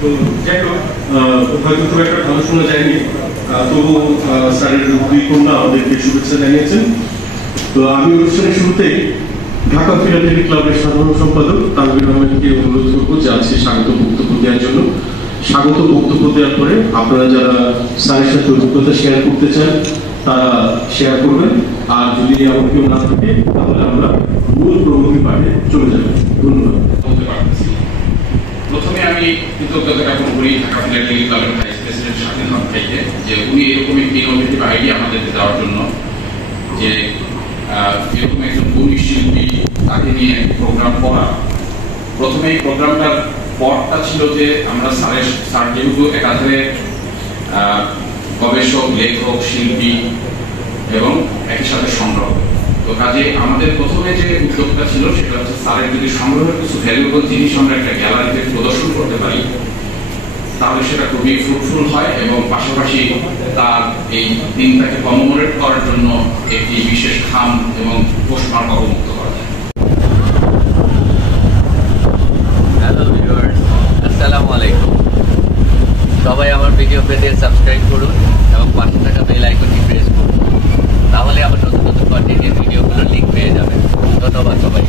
তো যাই হোক, হয়তো খুব একটা ভালো শোনা যায়নি, তবু স্যারের দুই কন্যা আমাদেরকে শুভেচ্ছা জানিয়েছেন। তো আমি অনুষ্ঠানের শুরুতেই ঢাকা ফিলাটেলি ক্লাবের সাধারণ সম্পাদক তানভীর আহমেদকে অনুরোধ করবো যে আজকে স্বাগত বক্তব্য দেওয়ার জন্য। স্বাগত বক্তব্য দেওয়ার পরে আপনারা যারা স্যারের সাথে অভিজ্ঞতা শেয়ার করতে চান তারা শেয়ার করবেন, আর যদি এমন কেউ না থাকে তাহলে আমরা মূল প্রবন্ধী পাঠে চলে যাব। ধন্যবাদ। প্রথমে আমি কৃতজ্ঞতা জ্ঞাপন করি ঢাকা ফিলাটেলি ক্লাবের ভাইস প্রেসিডেন্ট স্বাধীন হক ভাইকে, যে উনি এরকম একটি ইনোভেটিভ আইডিয়া আমাদেরকে দেওয়ার জন্য, যে এরকম একজন গুণী শিল্পী তাকে নিয়ে প্রোগ্রাম করা। প্রথমে এই প্রোগ্রামটার পথটা ছিল যে আমরা স্যার যেহেতু একাধারে গবেষক, লেখক, শিল্পী এবং একই সাথে সংগ্রহ, তো কাজে আমাদের প্রথমে যে উদ্যোগটা ছিল সেটা হচ্ছে স্যারের যদি সংগ্রহের কিছু ভ্যালুয়েবল জিনিস আমরা একটা গ্যালারিতে প্রদর্শন করতে পারি তাহলে সেটা খুবই ফ্রুটফুল হয়, এবং পাশাপাশি তার এই দিনটাকে কমেমোরেট করার জন্য একটি বিশেষ খাম এবং পোস্টমার্ক অবমুক্ত করা যায়। হ্যালো ভিউয়ার্স, আসসালামু আলাইকুম। সবাই আমার ভিডিও পেতে সাবস্ক্রাইব করুন এবং পাশে থাকা বেল আইকনটি প্রেস করুন, তাহলে আমার নতুন নতুন কন্টেন্টের ভিডিওগুলোর লিঙ্ক পেয়ে যাবেন। ধন্যবাদ সবাই।